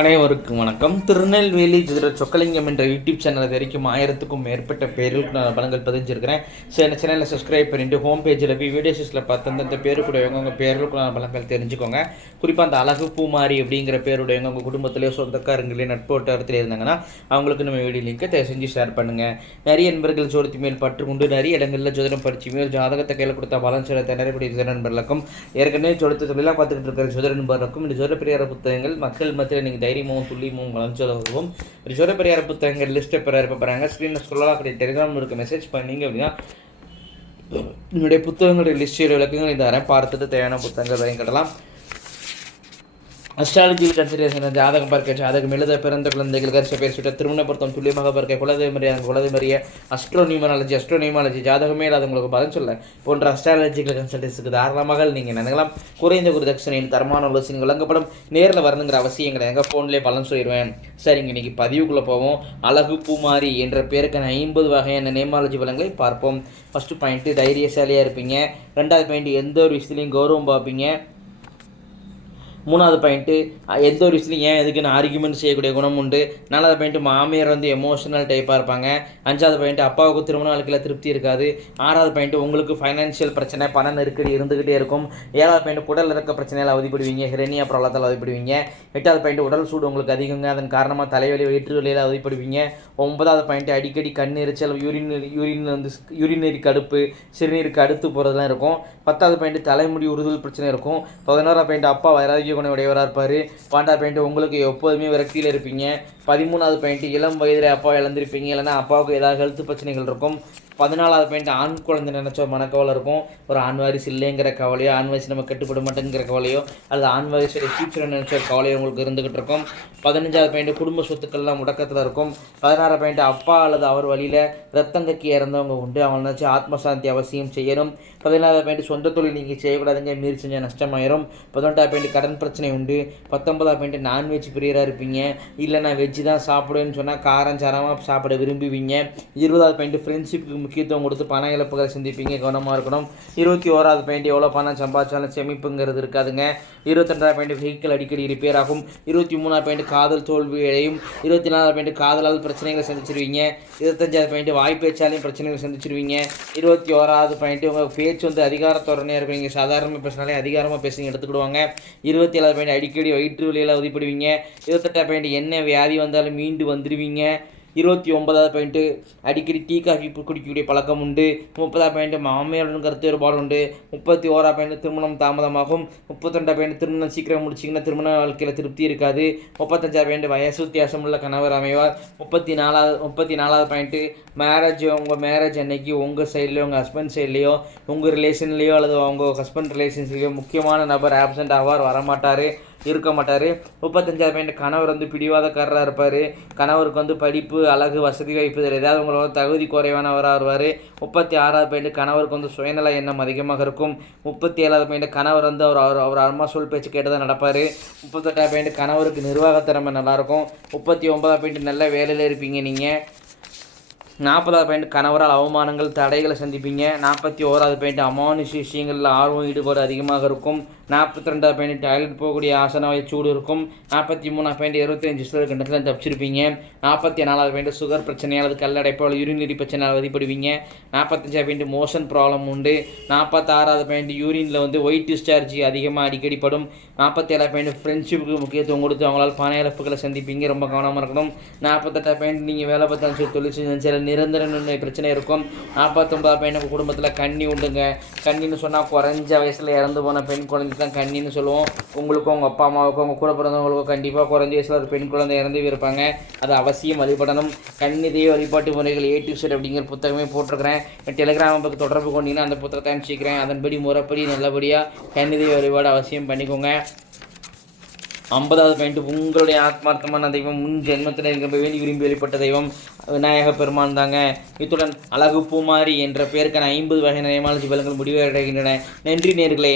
அனைவருக்கும் வணக்கம். திருநெல்வேலி ஜோதிட சொக்கலிங்கம் என்ற யூடியூப் சேனல் வரைக்கும் ஆயிரத்துக்கும் மேற்பட்ட பேரில் நான் பலங்கள் பதிஞ்சிருக்கிறேன். ஸோ இந்த சேனலை சப்ஸ்கிரைப் பண்ணிட்டு ஹோம் பேஜில் போய் வீடியோஸில் பார்த்து அந்தந்த பேருக்குடையவங்க உங்கள் பலங்கள் தெரிஞ்சுக்கோங்க. குறிப்பாக அந்த அழகு பூமாரி அப்படிங்கிற பேருடையவங்க உங்கள் குடும்பத்திலேயோ சொந்தக்காரங்களே நட்பு வட்டாரத்தில் இருந்தாங்கன்னா அவங்களுக்கு நம்ம வீடியோ லிங்கை தயவு செஞ்சு ஷேர் பண்ணுங்கள் நிறைய நண்பர்கள் ஜோதித்து மேல் பற்று கொண்டு நிறைய இடங்களில் ஜோதிடம் பறிச்சு மேல் ஜாதகத்தை கையில் கொடுத்த பலன் சில திணறக்கூடிய ஜோதிட நண்பர்களுக்கும் ஏற்கனவே ஜோதித்த தொழிலாக பார்த்துக்கிட்டு இருக்கிற ஜோதிட நண்பர்களுக்கும் இந்த ஜோதிட பெரியார புத்தகங்கள் மக்கள் மத்தியில் நீங்கள் தைரியமும் துல்லியமும் வளர்ச்சலாகவும் ஒரு ஜோர புத்தகங்கள் லிஸ்ட்டை பெற இருப்பாங்க ஸ்க்ரீனில் சொல்லலாம் டெலிகிராம் இருக்க மெசேஜ் பண்ணீங்க அப்படின்னா என்னுடைய புத்தகங்களுடைய லிஸ்டியோட விளக்கங்கள் இந்த தரேன். பார்த்துட்டு தேவையான புத்தகங்கள் வரையும் கட்டலாம் அஸ்ட்ராலஜியில் கன்சிடரேஷன் ஜாதகம் பார்க்க ஜாதகம் எழுத பிறந்த குழந்தைகள் கரிச பேர் சுட்ட திருமண பொருத்தம் துல்லியமாக பார்க்க குலதெய்வரிய குலதெய்வரிய அஸ்ட்ரோனியூமராலஜி அஸ்ட்ரோனியூமாலஜி ஜாதகமே இல்லாதவங்களுக்கு பலன் சொல்ல. போன்ற அஸ்ட்ராலஜிக்கல் கன்சல்டன்ஸுக்கு தாராளமாக நீங்கள் நினைக்கலாம் குறைந்த குரு தட்சணையில் தரமான ஆலோசனை வழங்கப்படும். நேரில் வரணுங்கிற அவசியம் கிடையாது. எங்கள் ஃபோன்லேயே பலன் சொல்லிடுவேன். சரிங்க இன்னைக்கு பதிவுக்குள்ளே போவோம். அழகு பூமாரி என்ற பேருக்கான ஐம்பது வகையான நேமாலஜி வளங்களை பார்ப்போம். ஃபஸ்ட்டு பாயிண்ட்டு தைரியசாலியாக இருப்பீங்க. ரெண்டாவது பாயிண்ட் எந்த ஒரு விஷயத்துலையும் கௌரவம் பார்ப்பீங்க. மூணாவது பாயிண்ட்டு எந்த ஒரு விஷயத்துலையும் ஏன் நான் ஆர்குமெண்ட் செய்யக்கூடிய குணம் உண்டு. நாலாவது பாயிண்ட்டு மாமியார் வந்து எமோஷனல் டைப்பாக இருப்பாங்க. அஞ்சாவது பாயிண்ட்டு அப்பாவுக்கு திருமண வாழ்க்கையில் திருப்தி இருக்காது. ஆறாவது பாயிண்ட்டு உங்களுக்கு ஃபைனான்ஷியல் பிரச்சனை பண நெருக்கடி இருந்துக்கிட்டே இருக்கும். ஏழாவது பாயிண்ட் உடல் இறக்க பிரச்சனையில் அவதிப்படுவீங்க. ஹெரனியா ப்ராப்ளத்தால் அவதிப்படுவீங்க. எட்டாவது பாயிண்ட் உடல் சூடு உங்களுக்கு அதிகங்க. அதன் காரணமாக தலைவலி வயிற்று வலியில் அவதிப்படுவீங்க. ஒன்பதாவது பாயிண்ட் அடிக்கடி கண் எரிச்சல் யூரின் யூரின் வந்து யூரினரி கடுப்பு சிறுநீருக்கு அடுத்து போகிறதுலாம் இருக்கும். பத்தாவது பாயிண்ட் தலைமுடி உறுதல் பிரச்சனை இருக்கும். பதினோராவது பாயிண்ட் அப்பா வைராகிய குணம் உடையவராக இருப்பார். பாண்டா பாயிண்ட் உங்களுக்கு எப்போதுமே விரக்தியில் இருப்பீங்க. பதிமூணாவது பாயிண்ட் இளம் வயதில் அப்பா இழந்திருப்பீங்க. இல்லைன்னா அப்பாவுக்கு ஏதாவது ஹெல்த் பிரச்சனைகள் இருக்கும். பதினாலாவது பாயிண்ட் ஆண் குழந்தை நினச்ச மனக்கவலை இருக்கும். ஒரு ஆண் வாரிசு இல்லைங்கிற கவலையோ ஆண் வாரிசு நம்ம கட்டுப்பட மாட்டேங்கிற கவலையோ அல்லது ஆண் வாரிசு ஃபியூச்சரை நினச்ச கவலையோ உங்களுக்கு இருந்துகிட்டு இருக்கும். பதினஞ்சாவது பாயிண்ட் குடும்ப சொத்துக்கள்லாம் முடக்கத்தில் இருக்கும். பதினாறு பாயிண்ட் அப்பா அல்லது அவர் வழியில் ரத்தம் கக்கி இறந்தவங்க உண்டு. அவங்க நினச்சி ஆத்மசாந்தி அவசியம் செய்யணும். பதினாறாவது பாயிண்ட் சொந்த தொழில் நீங்கள் செய்யக்கூடாதுங்க. மீறி செஞ்சால் நஷ்டமாயிரும். பதினெட்டாவது பாயிண்ட் கடன் பிரச்சனை உண்டு. பத்தொன்பதாவது பாயிண்ட் நான்வெஜ் பிரியராக இருப்பீங்க. இல்லை நான் வெஜ்ஜு தான் சாப்பிடுவேன்னு சொன்னால் காரம் சாரமாக சாப்பிட விரும்புவீங்க. இருபதாவது பாயிண்ட் ஃப்ரெண்ட்ஷிப்புக்கு முக்கியத்துவம் கொடுத்து பண இழப்புகளை சிந்திப்பீங்க கவனமாக இருக்கணும். இருபத்தி ஓராவது பாயிண்ட் எவ்வளோ பணம் சம்பாதிச்சாலும் சேமிப்புங்கிறது இருக்காதுங்க. இருபத்தெண்டாவது பாயிண்ட் வெஹிக்கிள் அடிக்கடி ரிப்பேர் ஆகும். இருபத்தி மூணாவது பாயிண்ட் காதல் தோல்வி அடையும் இருபத்தி நாலாவது பாயிண்ட் காதலால் பிரச்சனைகளை சந்திச்சிருவீங்க. இருபத்தஞ்சாவது பாயிண்ட் வாய்ப்பேச்சாலையும் பிரச்சனைகளை சந்திச்சிருவீங்க. இருபத்தி ஓராவது பாயிண்ட் உங்கள் பேச்சு வந்து அதிகாரத்தோடனே இருப்பீங்க சாதாரணமாக பேசினாலே அதிகாரமாக பேசுங்க எடுத்துக்கிடுவாங்க. இருபத்தி ஏழாவது பாயிண்ட் அடிக்கடி வயிற்று வலியில் உதவிப்படுவீங்க இருபத்தெட்டாவது பாயிண்ட் என்ன வியாதி வந்தாலும் மீண்டு வந்துடுவீங்க இருபத்தி ஒன்பதாவது பாயிண்ட்டு அடிக்கடி டீ காஃபி குடிக்கக்கூடிய பழக்கம் உண்டு. முப்பதாவது பாயிண்ட் மாமியாருடன் கருத்து வேறுபாடு உண்டு. முப்பத்தி ஓராவது பாயிண்ட் திருமணம் தாமதமாகும். முப்பத்திரெண்டாவது பாயிண்ட் திருமணம் சீக்கிரம் முடிச்சிங்கன்னா திருமண வாழ்க்கையில் திருப்தி இருக்காது. முப்பத்தஞ்சாவது பாயிண்ட் வயசு வித்தியாசம் உள்ள கணவர் அமைவார். முப்பத்தி நாலாவது முப்பத்தி நாலாவது பாயிண்ட்டு மேரேஜ் உங்கள் மேரேஜ் அன்னைக்கு உங்கள் சைட்லேயோ உங்கள் ஹஸ்பண்ட் சைட்லேயோ உங்கள் ரிலேஷன்லேயோ அல்லது உங்கள் ஹஸ்பண்ட் ரிலேஷன்ஸ்லேயோ முக்கியமான நபர் ஆப்சண்ட் ஆவார் வரமாட்டார். இருக்க மாட்டார். முப்பத்தஞ்சாவது பாயிண்ட் கணவர் வந்து பிடிவாதக்காரராக இருப்பார். கணவருக்கு வந்து படிப்பு அழகு வசதி வாய்ப்பு இதில் ஏதாவது உங்களோட தகுதி குறைவானவராக வருவார். முப்பத்தி ஆறாவது பாயிண்ட் கணவருக்கு வந்து சுயநல எண்ணம் அதிகமாக இருக்கும். முப்பத்தி ஏழாவது பாயிண்ட் கணவர் வந்து அவர் அவர் அவர் அம்மா சொல் பேச்சு கேட்டு தான் நடப்பார். முப்பத்தெட்டாவது பாயிண்ட் கணவருக்கு நிர்வாக திறமை நல்லாயிருக்கும். முப்பத்தி ஒன்பதாவது பாயிண்ட் நல்ல வேலையில் இருப்பீங்க நீங்கள் நாற்பதாவது பாயிண்ட் கணவரால் அவமானங்கள் தடைகளை சந்திப்பீங்க. நாற்பத்தி ஓராவது பாயிண்ட் அமானுஷ விஷயங்களில் ஆர்வம் ஈடுபாடு அதிகமாக இருக்கும். நாற்பத்தி ரெண்டாவது பாயிண்ட் டாய்லெட் போகக்கூடிய ஆசனவாய் சூடு இருக்கும். நாற்பத்தி மூணாவது பாயிண்ட் இருபத்தஞ்சு சிலர் கண்டத்தில் தப்பிச்சிருப்பீங்க. நாற்பத்தி நாலாவது பாயிண்ட் சுகர் பிரச்சனை அல்லது கல்லடைப்பு அல்லது யூரினரி பிரச்சனை அவதிப்படுவீங்க. நாற்பத்தஞ்சாவது பாயிண்ட் மோஷன் ப்ராப்ளம் உண்டு. நாற்பத்தாறாவது பாயிண்ட் யூரினில் வந்து ஒயிட் டிஸ்சார்ஜ் அதிகமாக அடிக்கடி படும். நாற்பத்தேழாவது பாயிண்ட் ஃப்ரெண்ட்ஷிப்புக்கு முக்கியத்துவம் கொடுத்து அவங்களால் பண இழப்புகளை சந்திப்பீங்க. ரொம்ப கவனமாக இருக்கணும். நாற்பத்தெட்டாவது பாயிண்ட் நீங்கள் வேலை பார்த்தாலும் சரி தொழில் செஞ்சாலும் சரி நிரந்தர நுண்ணை பிரச்சனை இருக்கும். நாற்பத்தொம்பதாவது பாயிண்ட் குடும்பத்தில் கண்ணி உண்டுங்க. கண்ணின்னு சொன்னால் குறைஞ்ச வயசில் இறந்து போன பெண் குழந்தை தான் கண்ணின்னு சொல்லுவோம். உங்களுக்கும் உங்கள் அப்பா அம்மாவுக்கும் உங்கள் கூட பிறந்தவங்களுக்கும் கண்டிப்பாக குறைஞ்ச வயசில் ஒரு பெண் குழந்தை இறந்து இருப்பாங்க. அது அவசியம் வழிபடணும். கண்ணிதய வழிபாட்டு முறைகள் ஏ டு செட் அப்படிங்கிற புத்தகமே போட்டிருக்கிறேன். டெலிகிராம் பக்கம் தொடர்பு கொண்டீங்கன்னா அந்த புத்தகத்தை அனுப்பிச்சிக்கிறேன். அதன்படி முறைப்படி நல்லபடியாக கண்ணிதய வழிபாடு அவசியம் பண்ணிக்கோங்க. ஐம்பதாவது பாயிண்ட் உங்களுடைய ஆத்மார்த்தமான தெய்வம் முன் ஜென்மத்தில் இருக்கிற வேண்டி விரும்பி வெளிப்பட்ட தெய்வம் விநாயக பெருமான் தாங்க. இத்துடன் அழகு பூமாரி என்ற பெயருக்கான ஐம்பது வகை நியமாலஜி பலங்கள் முடிவடைகின்றன. நன்றி நேர்களே.